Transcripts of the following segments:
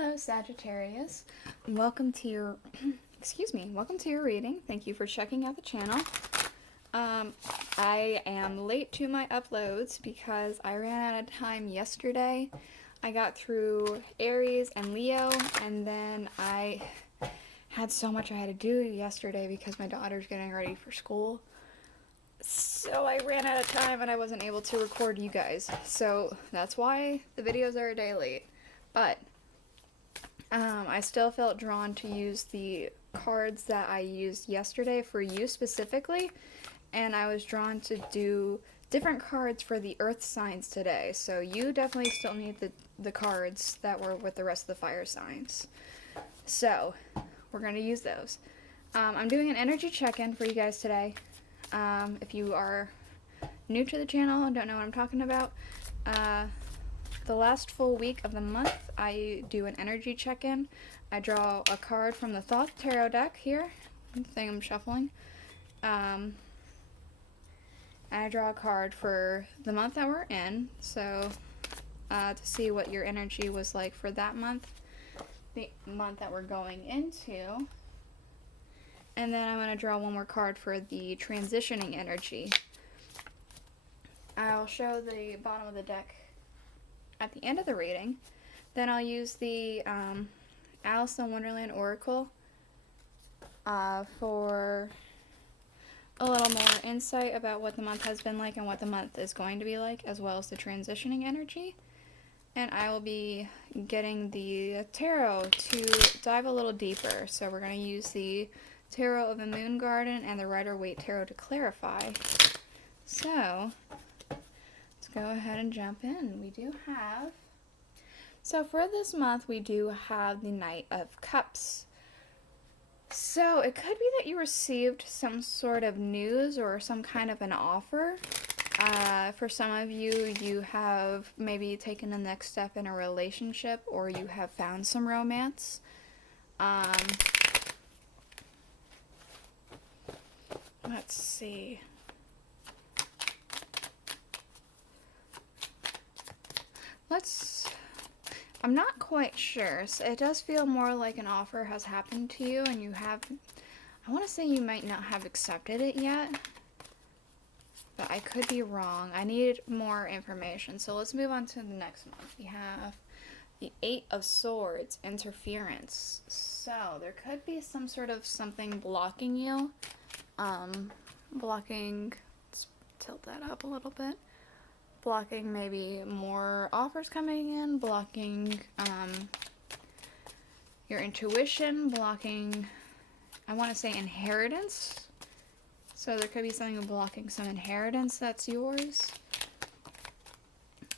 Hello, Sagittarius. Welcome to your, welcome to your reading. Thank you for checking out the channel. I am late to my uploads because I ran out of time yesterday. I got through Aries and Leo, and then I had so much I had to do yesterday because my daughter's getting ready for school. So I ran out of time and I wasn't able to record you guys. So that's why the videos are a day late. But I still felt drawn to use the cards that I used yesterday for you specifically, and I was drawn to do different cards for the earth signs today. So you definitely still need the cards that were with the rest of the fire signs. So we're going to use those. I'm doing an energy check-in for you guys today. If you are new to the channel and don't know what I'm talking about, the last full week of the month, I do an energy check-in. I draw a card from the Thoth tarot deck here, the thing I'm shuffling. And I draw a card for the month that we're in, so to see what your energy was like for that month, the month that we're going into. And then I'm going to draw one more card for the transitioning energy. I'll show the bottom of the deck at the end of the reading. Then I'll use the Aleister Wonderland Oracle for a little more insight about what the month has been like and what the month is going to be like, as well as the transitioning energy. And I will be getting the tarot to dive a little deeper. So we're going to use the Tarot of the Moon Garden and the Rider-Waite Tarot to clarify. So let's go ahead and jump in. So for this month, we do have the Knight of Cups. So it could be that you received some sort of news or some kind of an offer. For some of you, you have maybe taken the next step in a relationship, or you have found some romance. Let's see. I'm not quite sure. So it does feel more like an offer has happened to you, and I want to say you might not have accepted it yet, but I could be wrong. I need more information. So let's move on to the next month. We have the Eight of Swords, interference. So there could be some sort of something blocking you. Let's tilt that up a little bit. Blocking maybe more offers coming in, blocking your intuition, blocking, I want to say, inheritance. So there could be something blocking some inheritance that's yours.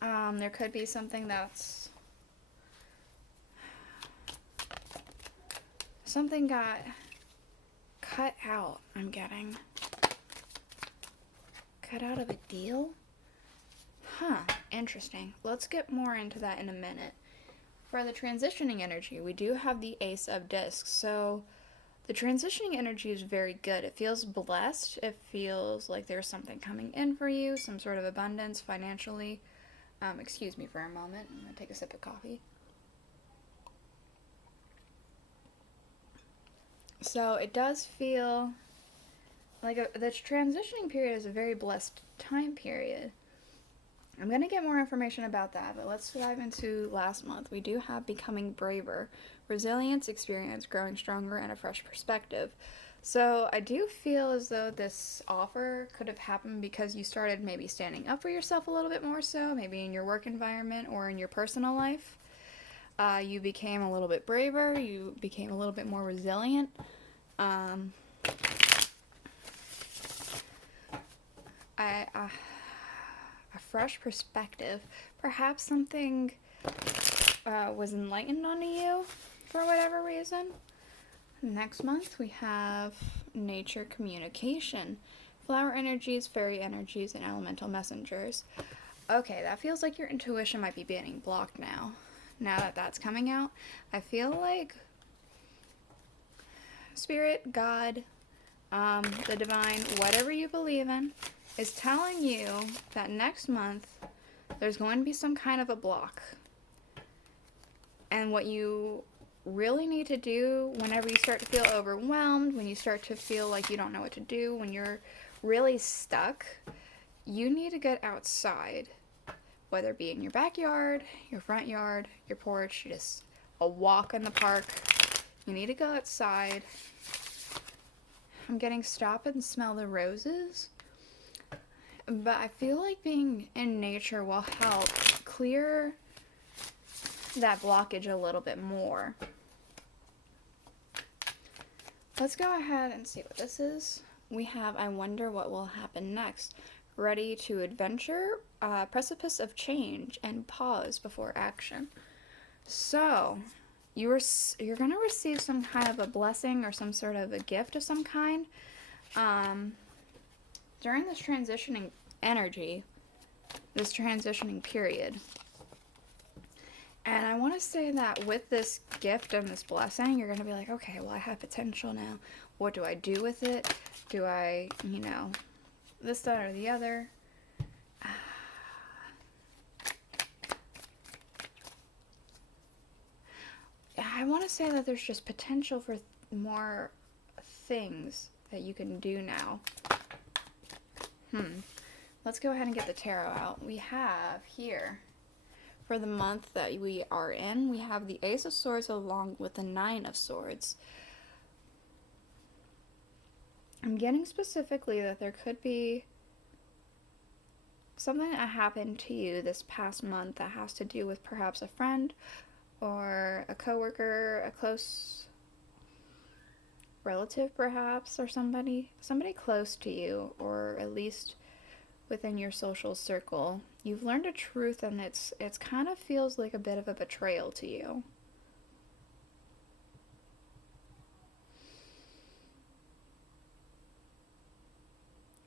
There could be something that's, something got cut out, I'm getting. Cut out of a deal? Huh, interesting. Let's get more into that in a minute. For the transitioning energy, we do have the Ace of Discs. So the transitioning energy is very good. It feels blessed. It feels like there's something coming in for you, some sort of abundance financially. Excuse me for a moment. I'm going to take a sip of coffee. So it does feel like the transitioning period is a very blessed time period. I'm going to get more information about that, but let's dive into last month. We do have becoming braver, resilience, experience, growing stronger, and a fresh perspective. So I do feel as though this offer could have happened because you started maybe standing up for yourself a little bit more so, maybe in your work environment or in your personal life. You became a little bit braver, you became a little bit more resilient. A fresh perspective. Perhaps something was enlightened onto you for whatever reason. Next month we have nature communication, flower energies, fairy energies, and elemental messengers. Okay, that feels like your intuition might be getting blocked now. Now that that's coming out, I feel like Spirit, God, the divine, whatever you believe in, is telling you that next month there's going to be some kind of a block. And what you really need to do whenever you start to feel overwhelmed, when you start to feel like you don't know what to do, when you're really stuck, you need to get outside. Whether it be in your backyard, your front yard, your porch, just a walk in the park. You need to go outside. I'm getting stop and smell the roses. But I feel like being in nature will help clear that blockage a little bit more. Let's go ahead and see what this is. We have I wonder what will happen next. Ready to adventure, precipice of change, and pause before action. So, you're going to receive some kind of a blessing or some sort of a gift of some kind during this transitioning energy, this transitioning period. And I want to say that with this gift and this blessing, you're going to be like, okay, well, I have potential now. What do I do with it? Do I, this, that, or the other? I want to say that there's just potential for more things that you can do now. Let's go ahead and get the tarot out. We have here, for the month that we are in, we have the Ace of Swords along with the Nine of Swords. I'm getting specifically that there could be something that happened to you this past month that has to do with perhaps a friend or a coworker, a close relative perhaps, or somebody close to you, or at least within your social circle. You've learned a truth, and it's kind of feels like a bit of a betrayal to you.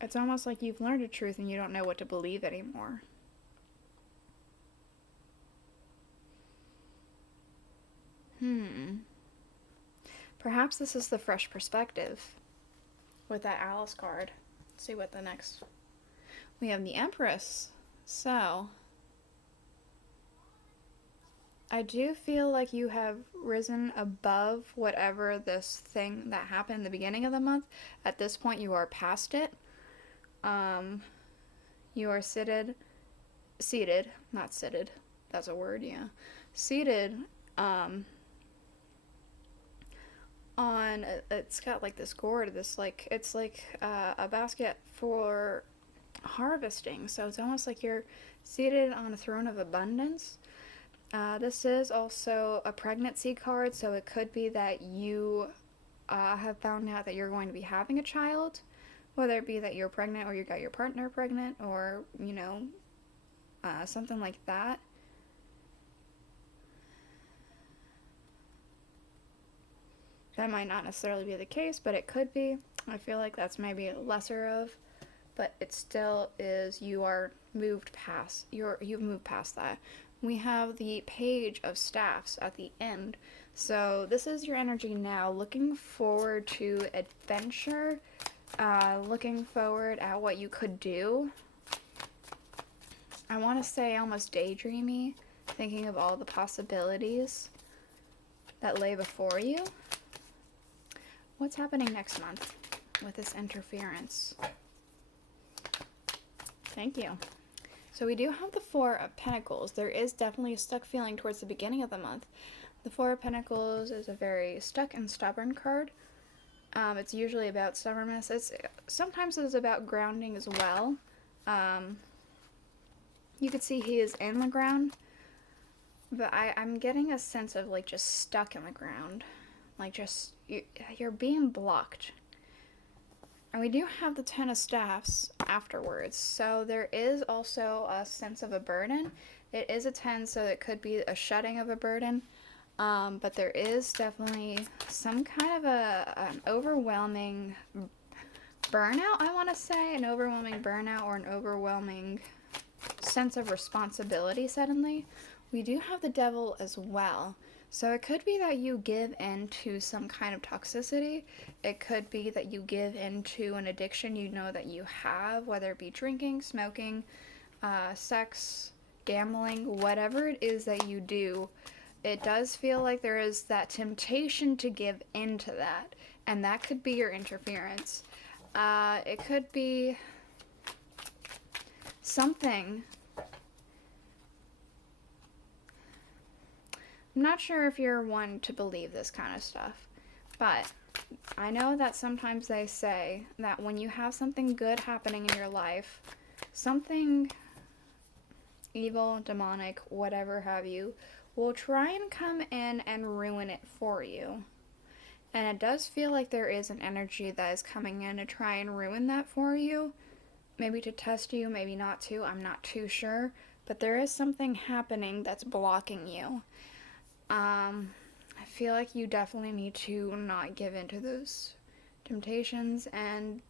It's almost like you've learned a truth and you don't know what to believe anymore. Perhaps this is the fresh perspective with that Alice card. Let's see what the next... We have the Empress. So, I do feel like you have risen above whatever this thing that happened in the beginning of the month. At this point, you are past it. You are seated, not seated, that's a word, yeah. Seated, on, it's got like this gourd, it's like a basket for harvesting, so it's almost like you're seated on a throne of abundance. This is also a pregnancy card, so it could be that you have found out that you're going to be having a child, whether it be that you're pregnant or you got your partner pregnant, or, something like that. That might not necessarily be the case, but it could be. I feel like that's maybe lesser of, but it still is, you've moved past that. We have the Page of Staffs at the end. So this is your energy now, looking forward to adventure, looking forward at what you could do. I want to say almost daydreamy, thinking of all the possibilities that lay before you. What's happening next month with this interference? Thank you. So we do have the Four of Pentacles. There is definitely a stuck feeling towards the beginning of the month. The Four of Pentacles is a very stuck and stubborn card. It's usually about stubbornness. Sometimes it's about grounding as well. You could see he is in the ground, but I'm getting a sense of like just stuck in the ground. Like just, you're being blocked. And we do have the Ten of Staffs afterwards. So there is also a sense of a burden. It is a 10, so it could be a shedding of a burden. But there is definitely some kind of an overwhelming burnout, I want to say. An overwhelming burnout or an overwhelming sense of responsibility suddenly. We do have the Devil as well. So it could be that you give in to some kind of toxicity. It could be that you give into an addiction you know that you have, whether it be drinking, smoking, sex, gambling, whatever it is that you do it does feel like there is that temptation to give into that, and that could be your interference. It could be something. I'm not sure if you're one to believe this kind of stuff, but I know that sometimes they say that when you have something good happening in your life, something evil, demonic, whatever have you, will try and come in and ruin it for you. And it does feel like there is an energy that is coming in to try and ruin that for you. Maybe to test you, maybe not to, I'm not too sure. But there is something happening that's blocking you. I feel like you definitely need to not give in to those temptations and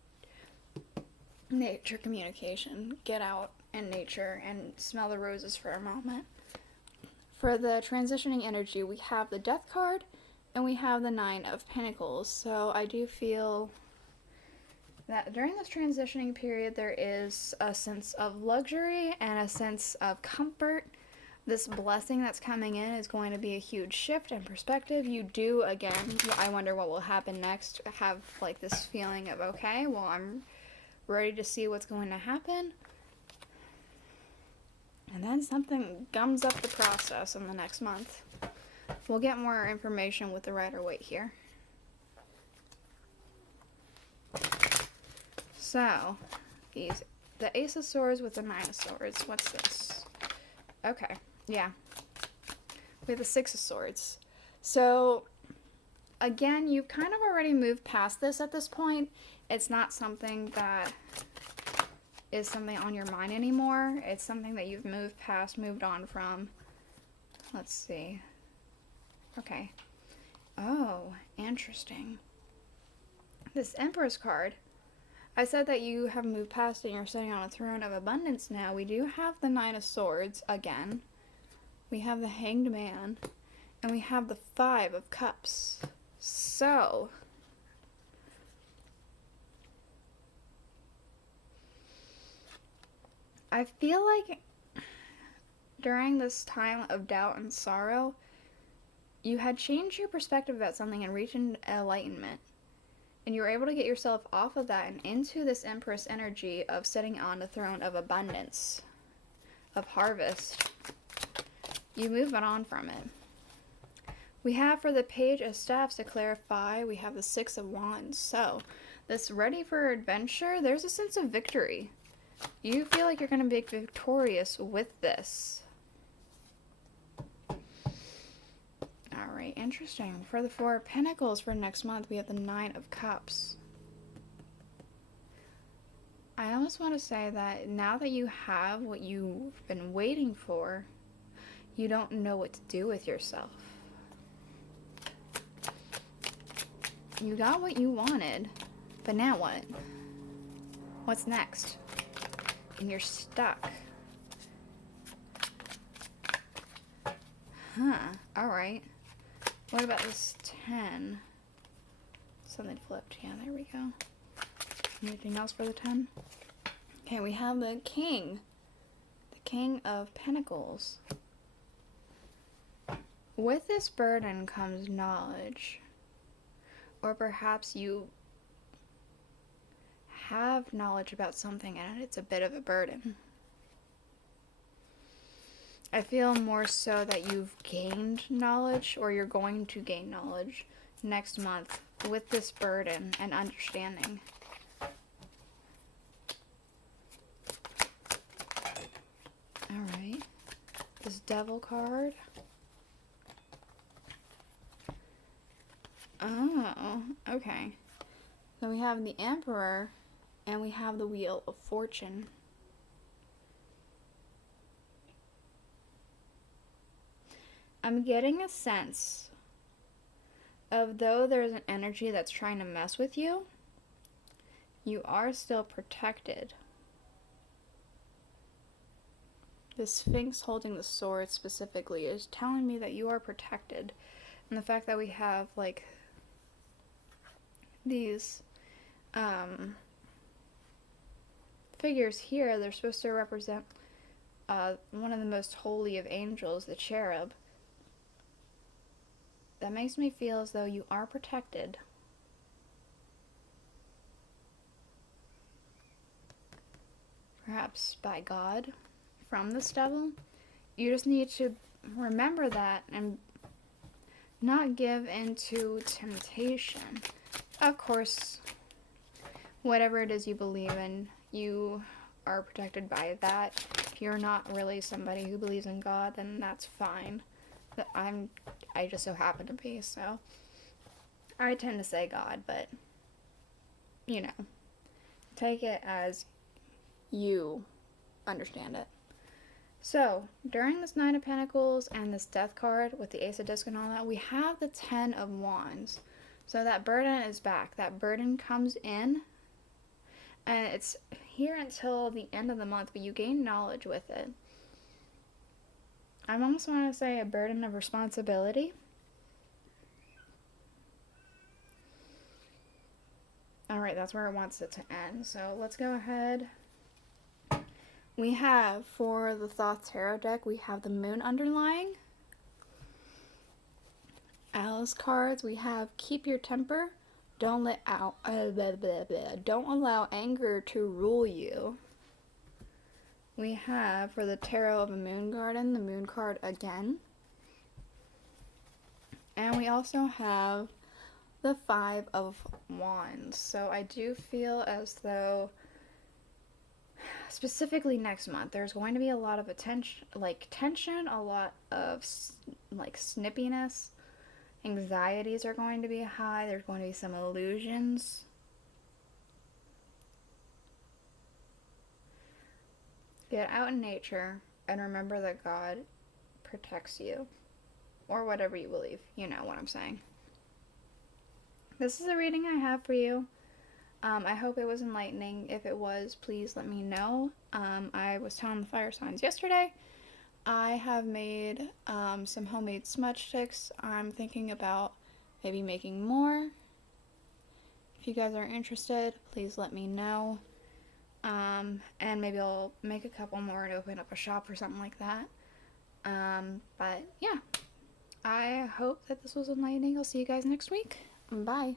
nature communication. Get out in nature and smell the roses for a moment. For the transitioning energy, we have the Death card and we have the Nine of Pentacles. So I do feel that during this transitioning period, there is a sense of luxury and a sense of comfort. This blessing that's coming in is going to be a huge shift in perspective. You do, again, I wonder what will happen next, have like this feeling of, okay, well, I'm ready to see what's going to happen. And then something gums up the process in the next month. We'll get more information with the Rider-Waite here. So, the Ace of Swords with the Nine of Swords. What's this? Okay, yeah. We have the Six of Swords. So, again, you've kind of already moved past this at this point. It's not something that is something on your mind anymore. It's something that you've moved past, moved on from. Let's see. Okay. Oh, interesting. This Empress card. I said that you have moved past it and you're sitting on a throne of abundance now. We do have the Nine of Swords again. We have the Hanged Man. And we have the Five of Cups. So, I feel like during this time of doubt and sorrow, you had changed your perspective about something and reached enlightenment. And you were able to get yourself off of that and into this Empress energy of sitting on the throne of abundance, of harvest. You move on from it. We have for the Page of Staffs to clarify, we have the Six of Wands. So, this ready for adventure, there's a sense of victory. You feel like you're going to be victorious with this. Alright, interesting. For the Four of Pentacles for next month, we have the Nine of Cups. I almost want to say that now that you have what you've been waiting for, you don't know what to do with yourself. You got what you wanted, but now what? What's next? And you're stuck. Huh, alright. What about this 10? Something flipped. Yeah, there we go. Anything else for the 10? Okay, we have the King. The King of Pentacles. With this burden comes knowledge. Or perhaps you have knowledge about something and it's a bit of a burden. I feel more so that you've gained knowledge, or you're going to gain knowledge next month with this burden and understanding. Alright. This Devil card. Oh, okay. So we have the Emperor and we have the Wheel of Fortune. I'm getting a sense of, though there's an energy that's trying to mess with you, you are still protected. The Sphinx holding the sword specifically is telling me that you are protected. And the fact that we have, like, these figures here, they're supposed to represent one of the most holy of angels, the cherub. that makes me feel as though you are protected. Perhaps by God from this devil. You just need to remember that and not give into temptation. Of course, whatever it is you believe in, you are protected by that. If you're not really somebody who believes in God, then that's fine. But I just so happen to be, so I tend to say God, but you know, take it as you understand it. So, during this Nine of Pentacles and this Death card with the Ace of Discs and all that, we have the Ten of Wands. So that burden is back. That burden comes in, and it's here until the end of the month, but you gain knowledge with it. I almost want to say a burden of responsibility. Alright, that's where it wants it to end. So let's go ahead. We have, for the Thoth Tarot deck, we have the Moon underlying. Alice cards, we have Keep Your Temper. Don't allow anger to rule you. We have, for the Tarot of a Moon Garden, the Moon card again. And we also have the Five of Wands. So I do feel as though, specifically next month, there's going to be a lot of tension, a lot of snippiness. Anxieties are going to be high. There's going to be some illusions. Get out in nature and remember that God protects you. Or whatever you believe. You know what I'm saying. This is the reading I have for you. I hope it was enlightening. If it was, please let me know. I was telling the fire signs yesterday. I have made some homemade smudge sticks. I'm thinking about maybe making more. If you guys are interested, please let me know. And maybe I'll make a couple more and open up a shop or something like that. But yeah, I hope that this was enlightening. I'll see you guys next week. Bye.